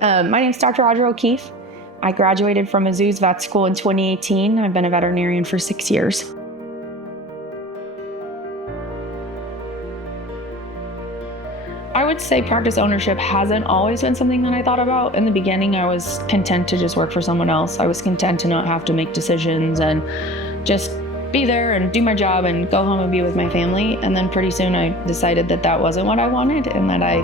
My name is Dr. Audra O'Keefe. I graduated from Mizzou's vet school in 2018. I've been a veterinarian for 6 years. I would say practice ownership hasn't always been something that I thought about. In the beginning, I was content to just work for someone else. I was content to not have to make decisions and just be there and do my job and go home and be with my family. And then pretty soon I decided that that wasn't what I wanted and that I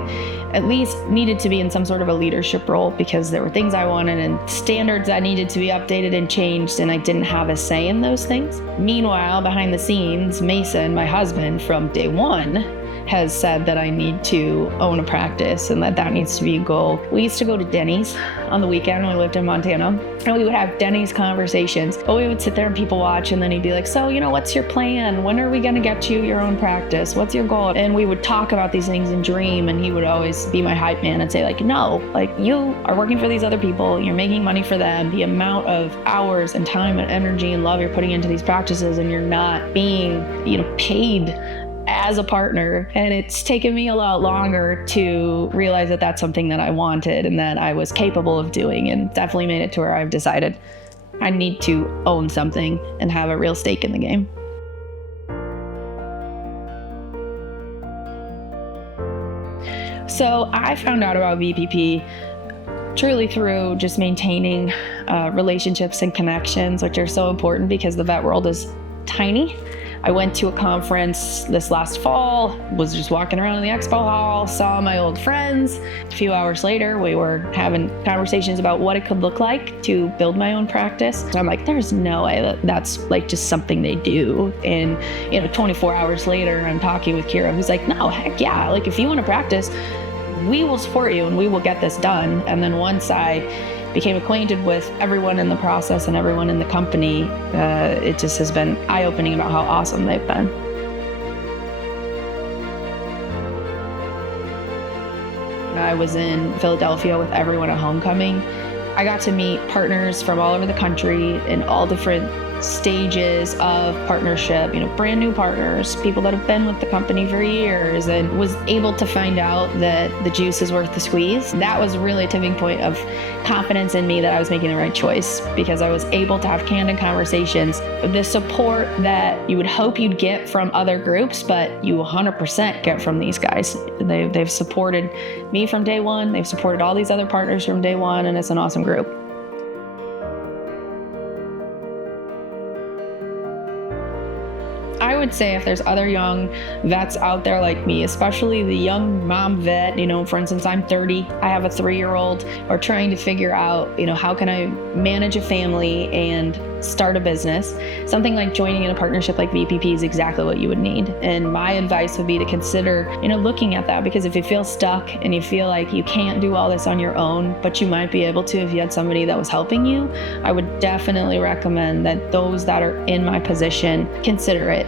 at least needed to be in some sort of a leadership role because there were things I wanted and standards that needed to be updated and changed, and I didn't have a say in those things. Meanwhile, behind the scenes, Mason, my husband, from day one, has said that I need to own a practice and that needs to be a goal. We used to go to Denny's on the weekend when we lived in Montana, and we would have Denny's conversations, but we would sit there and people watch, and then he'd be like, so, what's your plan? When are we gonna get you your own practice? What's your goal? And we would talk about these things and dream, and he would always be my hype man and say no, you are working for these other people, you're making money for them, the amount of hours and time and energy and love you're putting into these practices, and you're not being, paid as a partner. And it's taken me a lot longer to realize that that's something that I wanted and that I was capable of doing, and definitely made it to where I've decided I need to own something and have a real stake in the game. So I found out about VPP truly through just maintaining relationships and connections, which are so important because the vet world is tiny. I went to a conference this last fall, was just walking around in the expo hall, saw my old friends. A few hours later, we were having conversations about what it could look like to build my own practice. So I'm like, there's no way that's just something they do. And 24 hours later, I'm talking with Kira, who's like, no, heck yeah. If you want to practice, we will support you and we will get this done. And then once I became acquainted with everyone in the process and everyone in the company, it just has been eye-opening about how awesome they've been. I was in Philadelphia with everyone at homecoming. I got to meet partners from all over the country in all different stages of partnership, brand new partners, people that have been with the company for years, and was able to find out that the juice is worth the squeeze. That was really a tipping point of confidence in me that I was making the right choice, because I was able to have candid conversations. The support that you would hope you'd get from other groups, but you 100% get from these guys. They've supported me from day one. They've supported all these other partners from day one, and it's an awesome group. I would say if there's other young vets out there like me, especially the young mom vet, for instance, I'm 30, I have a 3-year-old, or trying to figure out, how can I manage a family and start a business, something like joining in a partnership like VPP is exactly what you would need. And my advice would be to consider, looking at that, because if you feel stuck and you feel like you can't do all this on your own, but you might be able to if you had somebody that was helping you, I would definitely recommend that those that are in my position consider it.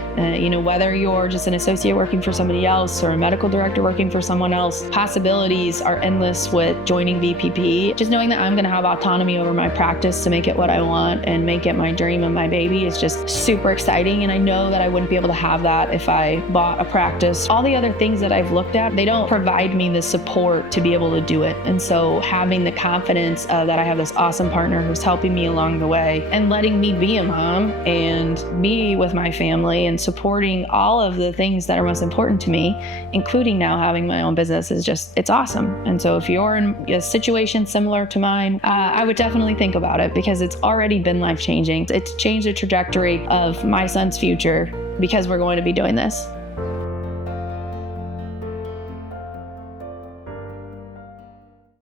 Whether you're just an associate working for somebody else or a medical director working for someone else, possibilities are endless with joining VPP. Just knowing that I'm going to have autonomy over my practice to make it what I want and make it my dream and my baby is just super exciting. And I know that I wouldn't be able to have that if I bought a practice. All the other things that I've looked at, they don't provide me the support to be able to do it. And so having the confidence that I have this awesome partner who's helping me along the way and letting me be a mom and be with my family and supporting all of the things that are most important to me, including now having my own business, it's awesome. And so if you're in a situation similar to mine, I would definitely think about it, because it's already been life-changing. It's changed the trajectory of my son's future because we're going to be doing this.